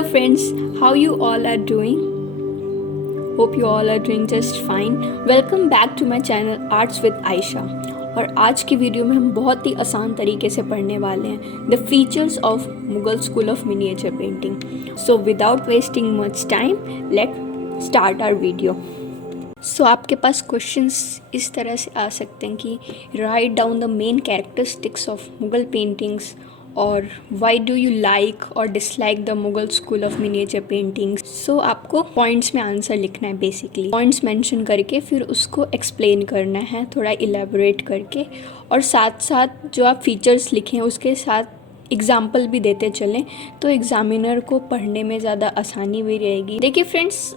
Hello friends, how you all are doing? Hope you all are doing just fine. Welcome back to my channel Arts with Aisha. और आज की video में हम बहुत ही आसान तरीके से पढ़ने वाले हैं the features of Mughal school of miniature painting. So without wasting much time let start our video. So आपके पास क्वेश्चंस इस तरह से आ सकते हैं कि right down the main characteristics of Mughal paintings और वाई डू यू लाइक और dislike the Mughal school of miniature paintings. So आपको पॉइंट्स में आंसर लिखना है. बेसिकली पॉइंट्स मेंशन करके फिर उसको एक्सप्लेन करना है थोड़ा इलेबोरेट करके, और साथ साथ जो आप फीचर्स लिखे हैं उसके साथ एग्जाम्पल भी देते चलें तो एग्जामिनर को पढ़ने में ज़्यादा आसानी भी रहेगी. देखिए फ्रेंड्स,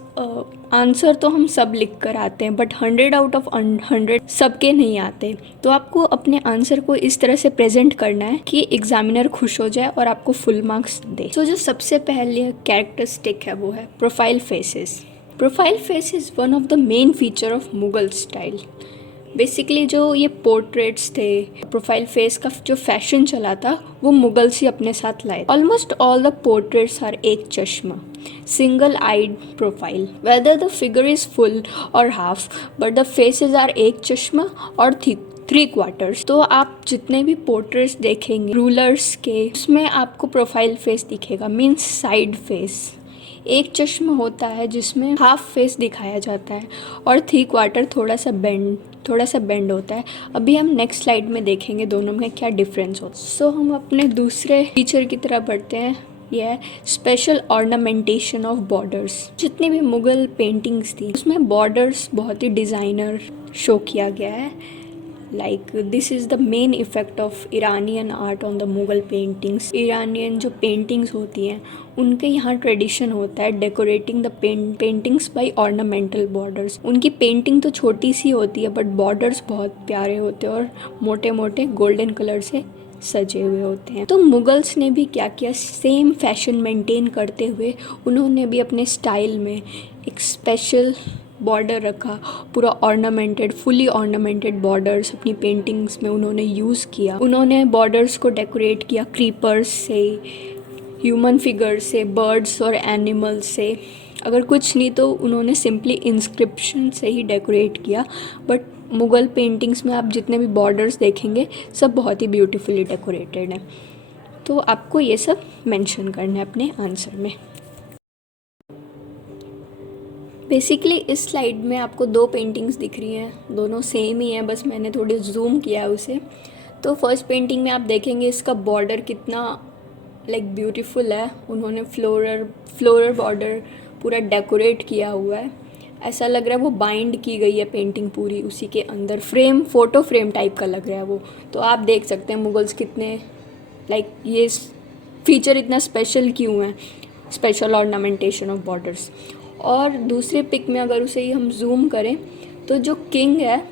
आंसर तो हम सब लिख कर आते हैं बट 100 आउट ऑफ 100 सबके नहीं आते. तो आपको अपने आंसर को इस तरह से प्रेजेंट करना है कि एग्जामिनर खुश हो जाए और आपको फुल मार्क्स दे. तो जो सबसे पहले कैरेक्टरिस्टिक है वो है profile faces. Profile face is one of the main feature of Mughal style. Basically जो ये पोर्ट्रेट्स थे, प्रोफाइल फेस का जो फैशन चला था वो मुगल्स ही अपने साथ लाए. Almost all the portraits are एक चश्मा, single eyed profile, whether the figure is full और half, but the faces are एक चश्मा और 3/4. तो आप जितने भी पोर्ट्रेट्स देखेंगे रूलर्स के, उसमें आपको प्रोफाइल फेस दिखेगा, मीन्स साइड फेस. एक चश्मा होता है जिसमें हाफ फेस दिखाया जाता है और 3/4 थोड़ा सा बेंड होता है. अभी हम नेक्स्ट स्लाइड में देखेंगे दोनों में क्या डिफरेंस होता है. सो हम अपने दूसरे फीचर की तरफ बढ़ते हैं. यह है स्पेशल ऑर्नामेंटेशन ऑफ बॉर्डर्स. जितनी भी मुगल पेंटिंग्स थी उसमें बॉर्डर्स बहुत ही डिज़ाइनर शो किया गया है. Like this is the main effect of Iranian art on the Mughal paintings. Iranian जो पेंटिंग्स होती हैं उनके यहाँ ट्रेडिशन होता है decorating the paintings by ornamental borders. उनकी पेंटिंग तो छोटी सी होती है बट बॉर्डर्स बहुत प्यारे होते हैं और मोटे मोटे गोल्डन कलर से सजे हुए होते हैं. तो मुगल्स ने भी क्या किया, सेम फैशन मेंटेन करते हुए उन्होंने भी अपने स्टाइल में एक स्पेशल बॉर्डर रखा. पूरा ऑर्नामेंटेड, फुली ऑर्नामेंटेड बॉर्डर्स अपनी पेंटिंग्स में उन्होंने यूज़ किया. उन्होंने बॉर्डर्स को डेकोरेट किया क्रीपर्स से, ह्यूमन फिगर से, बर्ड्स और एनिमल्स से. अगर कुछ नहीं तो उन्होंने सिंपली इंस्क्रिप्शन से ही डेकोरेट किया. बट मुग़ल पेंटिंग्स में आप जितने भी बॉर्डर्स देखेंगे सब बहुत ही ब्यूटीफुली डेकोरेटेड हैं. तो आपको ये सब मेंशन करना है अपने आंसर में. बेसिकली इस स्लाइड में आपको दो पेंटिंग्स दिख रही हैं, दोनों सेम ही हैं, बस मैंने थोड़ी जूम किया है उसे. तो फर्स्ट पेंटिंग में आप देखेंगे इसका बॉर्डर कितना लाइक ब्यूटीफुल है. उन्होंने फ्लोरल बॉर्डर पूरा डेकोरेट किया हुआ है. ऐसा लग रहा है वो बाइंड की गई है पेंटिंग पूरी उसी के अंदर. फोटो फ्रेम टाइप का लग रहा है वो. तो आप देख सकते हैं मुगल्स कितने लाइक ये फीचर इतना स्पेशल क्यों है, स्पेशल ऑर्नामेंटेशन ऑफ बॉर्डर्स. और दूसरे पिक में अगर उसे हम जूम करें तो जो किंग है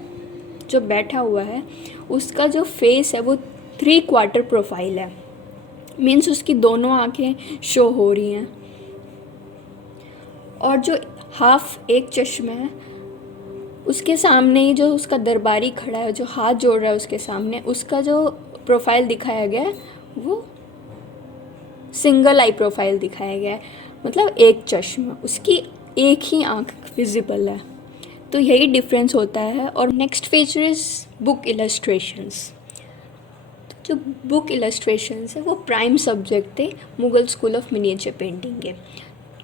जो बैठा हुआ है उसका जो फेस है वो 3/4 प्रोफाइल है. मीन्स उसकी दोनों आंखें शो हो रही हैं. और जो हाफ एक चश्मा है उसके सामने ही जो उसका दरबारी खड़ा है जो हाथ जोड़ रहा है उसके सामने, उसका जो प्रोफाइल दिखाया गया है वो सिंगल आई प्रोफाइल दिखाया गया है. मतलब एक चश्मा, उसकी एक ही आंख विजिबल है. तो यही डिफरेंस होता है. और next feature is book illustrations. जो बुक इलस्ट्रेशंस है वो प्राइम सब्जेक्ट थे Mughal school of miniature painting के.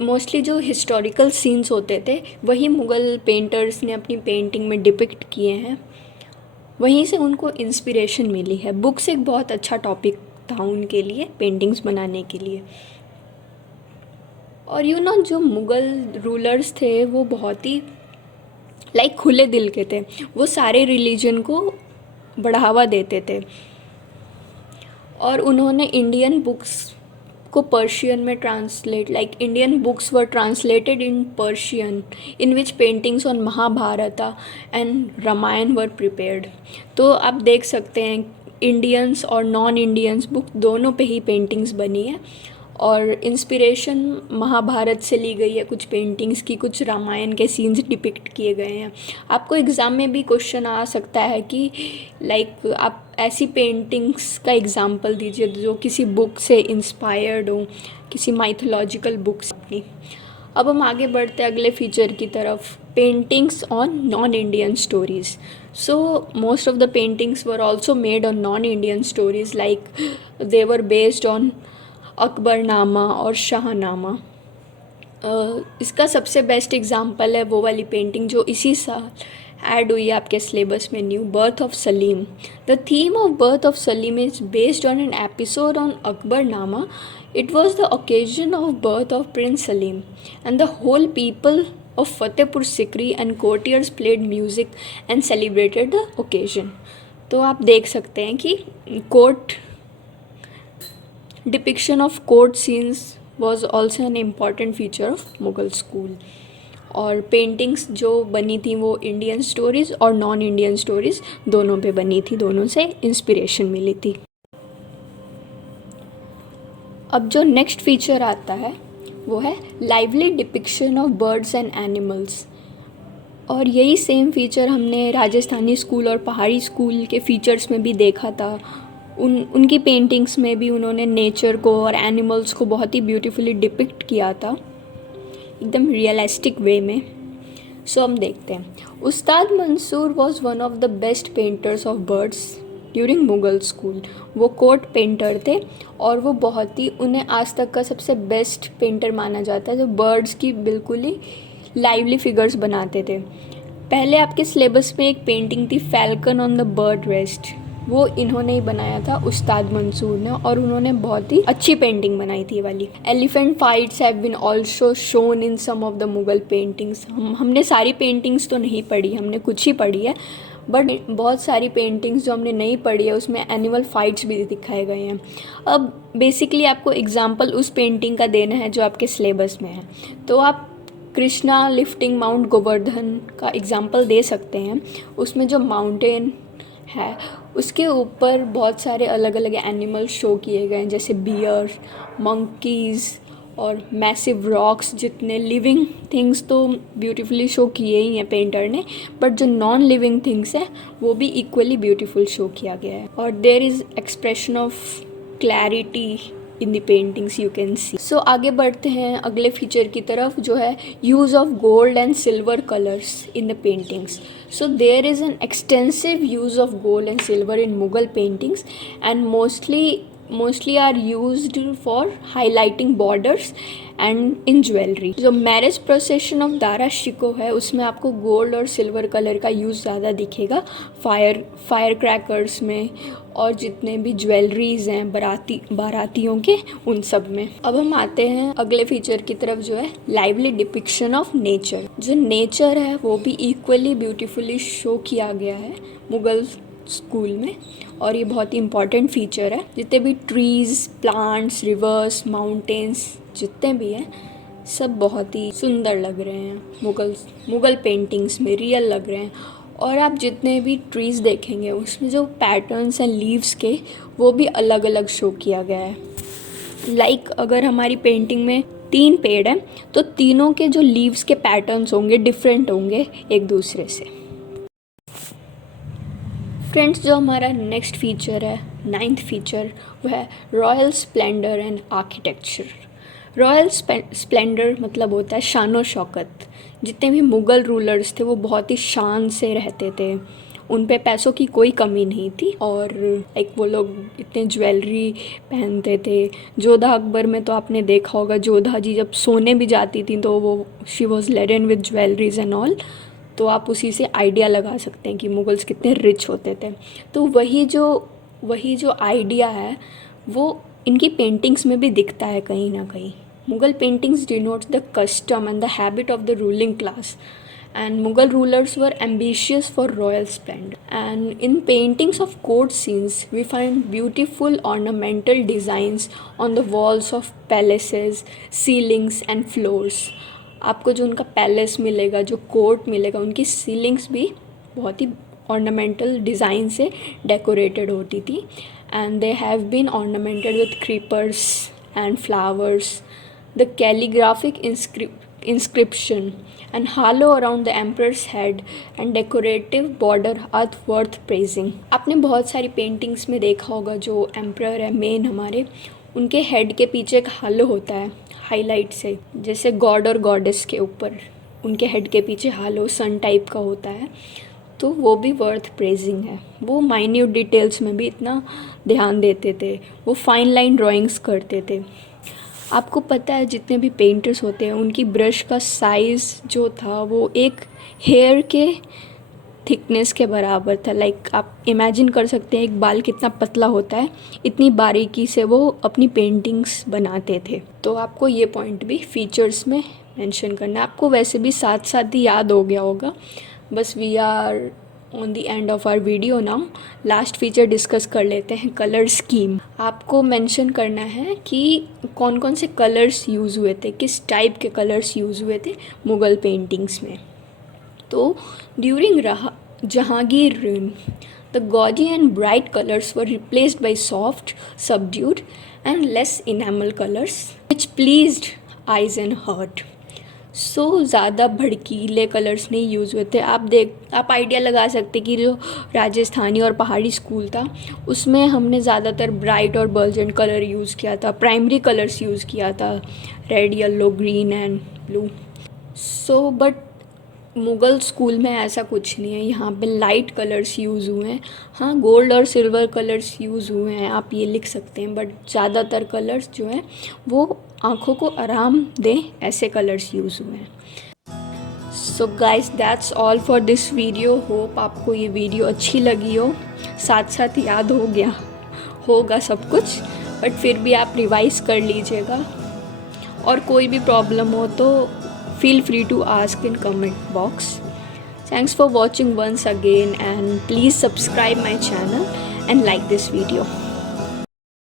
मोस्टली जो हिस्टोरिकल सीन्स होते थे वही मुगल पेंटर्स ने अपनी पेंटिंग में डिपिक्ट किए हैं. वहीं से उनको इंस्पिरेशन मिली है. बुक्स एक बहुत अच्छा टॉपिक था उनके लिए पेंटिंग्स बनाने के लिए. और जो मुग़ल रूलर्स थे वो बहुत ही लाइक खुले दिल के थे. वो सारे रिलीजन को बढ़ावा देते थे. और उन्होंने इंडियन बुक्स को पर्शियन में translate, like Indian books were translated in Persian in which paintings on Mahabharata and Ramayana were prepared. तो आप देख सकते हैं इंडियंस और नॉन इंडियंस बुक दोनों पे ही पेंटिंग्स बनी है. और इंस्पिरेशन महाभारत से ली गई है कुछ पेंटिंग्स की, कुछ रामायण के सीन्स डिपिक्ट किए गए हैं। आपको एग्ज़ाम में भी क्वेश्चन आ सकता है कि लाइक आप ऐसी पेंटिंग्स का एग्जाम्पल दीजिए जो किसी बुक से इंस्पायर्ड हो, किसी माइथोलॉजिकल बुक से अपनी। अब हम आगे बढ़ते हैं अगले फीचर की तरफ, paintings on non Indian stories. So most of the paintings were also made on non Indian stories, like they were based on Akbarnama और शाहनामा। इसका सबसे बेस्ट एग्जांपल है वो वाली पेंटिंग जो इसी साल ऐड हुई है आपके सिलेबस में new, birth of Salim. The theme of birth of Salim is based on an episode on Akbarnama. It was the occasion of birth of Prince Salim, and the whole people of Fatehpur Sikri and courtiers played music and celebrated the occasion. तो आप देख सकते हैं कि court depiction of court scenes was also an important feature of Mughal school. और paintings जो बनी थी वो इंडियन स्टोरीज़ और नॉन इंडियन स्टोरीज़ दोनों पे बनी थी, दोनों से इंस्पिरेशन मिली थी। अब जो नेक्स्ट फीचर आता है वो है lively depiction of birds and animals. और यही सेम फीचर हमने राजस्थानी स्कूल और पहाड़ी स्कूल के फीचर्स में भी देखा था। उनकी पेंटिंग्स में भी उन्होंने नेचर को और एनिमल्स को बहुत ही ब्यूटीफुली डिपिक्ट किया था, एकदम रियलिस्टिक वे में। सो हम देखते हैं। Ustad Mansur was one of the best painters of birds during Mughal school. वो कोर्ट पेंटर थे और वो बहुत ही, उन्हें आज तक का सबसे बेस्ट पेंटर माना जाता है जो बर्ड्स की बिल्कुल ही लाइवली फिगर्स बनाते थे। पहले आपके सिलेबस में एक पेंटिंग थी falcon on the bird rest, वो इन्होंने ही बनाया था उस्ताद मंसूर ने, और उन्होंने बहुत ही अच्छी पेंटिंग बनाई थी वाली। Elephant fights have been also shown in some of the Mughal paintings. हमने सारी पेंटिंग्स तो नहीं पढ़ी, हमने कुछ ही पढ़ी है, बट बहुत सारी पेंटिंग्स जो हमने नहीं पढ़ी है उसमें एनिमल फाइट्स भी दिखाए गए हैं। अब बेसिकली आपको एग्जांपल उस पेंटिंग का देना है जो आपके सिलेबस में है, तो आप कृष्णा लिफ्टिंग माउंट गोवर्धन का एग्जांपल दे सकते हैं। उसमें जो माउंटेन है उसके ऊपर बहुत सारे अलग अलग एनिमल शो किए गए हैं, जैसे बियर, मंकीज़ और मैसिव रॉक्स। जितने लिविंग थिंग्स तो ब्यूटीफुली शो किए ही हैं पेंटर ने, बट जो नॉन लिविंग थिंग्स हैं वो भी इक्वली ब्यूटीफुल शो किया गया है। और there is expression of clarity in the paintings you can see. So आगे बढ़ते हैं अगले फीचर की तरफ जो है use of gold and silver colours in the paintings. So there is an extensive use of gold and silver in Mughal paintings and mostly are used for highlighting borders and in jewelry. जो marriage procession of Dara Shikoh है उसमें आपको gold और silver colour का use ज़्यादा दिखेगा fire crackers में और जितने भी ज्वेलरीज हैं बारातियों के, उन सब में। अब हम आते हैं अगले फीचर की तरफ जो है लाइवली डिपिक्शन ऑफ नेचर। जो नेचर है वो भी इक्वली ब्यूटीफुली शो किया गया है मुगल स्कूल में, और ये बहुत ही इम्पॉर्टेंट फीचर है। जितने भी ट्रीज़, प्लांट्स, रिवर्स, माउंटेन्स जितने भी हैं सब बहुत ही सुंदर लग रहे हैं मुगल पेंटिंग्स में, रियल लग रहे हैं। और आप जितने भी ट्रीज़ देखेंगे उसमें जो पैटर्न्स हैं लीव्स के वो भी अलग अलग शो किया गया है। लाइक अगर हमारी पेंटिंग में 3 पेड़ हैं तो तीनों के जो लीव्स के पैटर्न्स होंगे डिफरेंट होंगे एक दूसरे से। फ्रेंड्स, जो हमारा नेक्स्ट फीचर है, 9th फीचर, वो है royal Splendor and architecture. Royal Splendor मतलब होता है शानो शौकत। जितने भी मुग़ल रूलर्स थे वो बहुत ही शान से रहते थे, उन पे पैसों की कोई कमी नहीं थी, और एक वो लोग इतने ज्वेलरी पहनते थे। जोधा अकबर में तो आपने देखा होगा, जोधा जी जब सोने भी जाती थी तो वो she was laden with jewelleries and all. तो आप उसी से आइडिया लगा सकते हैं कि मुगल्स कितने रिच होते थे। तो वही जो आइडिया है वो इनकी पेंटिंग्स में भी दिखता है कहीं ना कहीं। Mughal paintings denotes the custom and the habit of the ruling class, and Mughal rulers were ambitious for royal splendor. And in paintings of court scenes, we find beautiful ornamental designs on the walls of palaces, ceilings and floors. आपको जो उनका palace मिलेगा, जो court मिलेगा, उनकी ceilings भी बहुत ही ऑर्नामेंटल डिज़ाइन से डेकोरेटेड होती थी, and they have been ornamented with creepers and flowers, the calligraphic inscription and halo around the emperor's head and decorative border are worth praising. आपने बहुत सारी पेंटिंग्स में देखा होगा जो एम्प्रर है मेन हमारे, उनके हेड के पीछे एक हालो होता है हाईलाइट से, जैसे गॉड और गॉडेस के ऊपर उनके हेड के पीछे हालो सन टाइप का होता है, तो वो भी वर्थ प्रेजिंग है। वो माइन्यूट डिटेल्स में भी इतना ध्यान देते थे, वो फाइन लाइन ड्राइंग्स करते थे। आपको पता है जितने भी पेंटर्स होते हैं उनकी ब्रश का साइज़ जो था वो एक हेयर के थिकनेस के बराबर था। लाइक आप इमेजिन कर सकते हैं एक बाल कितना पतला होता है, इतनी बारीकी से वो अपनी पेंटिंग्स बनाते थे। तो आपको ये पॉइंट भी फीचर्स में मेंशन करना है। आपको वैसे भी साथ साथ ही याद हो गया होगा, बस we are on the end of our video now. Last feature discuss कर लेते हैं, कलर स्कीम। आपको मेंशन करना है कि कौन कौन से कलर्स यूज़ हुए थे, किस टाइप के कलर्स यूज़ हुए थे मुग़ल पेंटिंग्स में। तो during Jahangir reign, the gaudy and bright colors were replaced by soft, subdued and less enamel colors which pleased eyes and heart. सो ज़्यादा भड़कीले कलर्स नहीं यूज़ हुए थे। आप आइडिया लगा सकते कि जो राजस्थानी और पहाड़ी स्कूल था उसमें हमने ज़्यादातर ब्राइट और बर्जेंट कलर यूज़ किया था, प्राइमरी कलर्स यूज़ किया था, red, yellow, green and blue. So but Mughal school में ऐसा कुछ नहीं है, यहाँ पे लाइट कलर्स यूज़ हुए हैं। हाँ, गोल्ड और सिल्वर कलर्स यूज़ हुए हैं, आप ये लिख सकते हैं, बट ज़्यादातर कलर्स जो हैं वो आँखों को आराम दें ऐसे कलर्स यूज़ हुए हैं। So guys, that's all for this video. Hope आपको ये वीडियो अच्छी लगी हो, साथ साथ याद हो गया होगा सब कुछ, बट फिर भी आप रिवाइज़ कर लीजिएगा। और कोई भी प्रॉब्लम हो तो feel free to ask in comment box. Thanks for watching once again, and please subscribe my channel and like this video.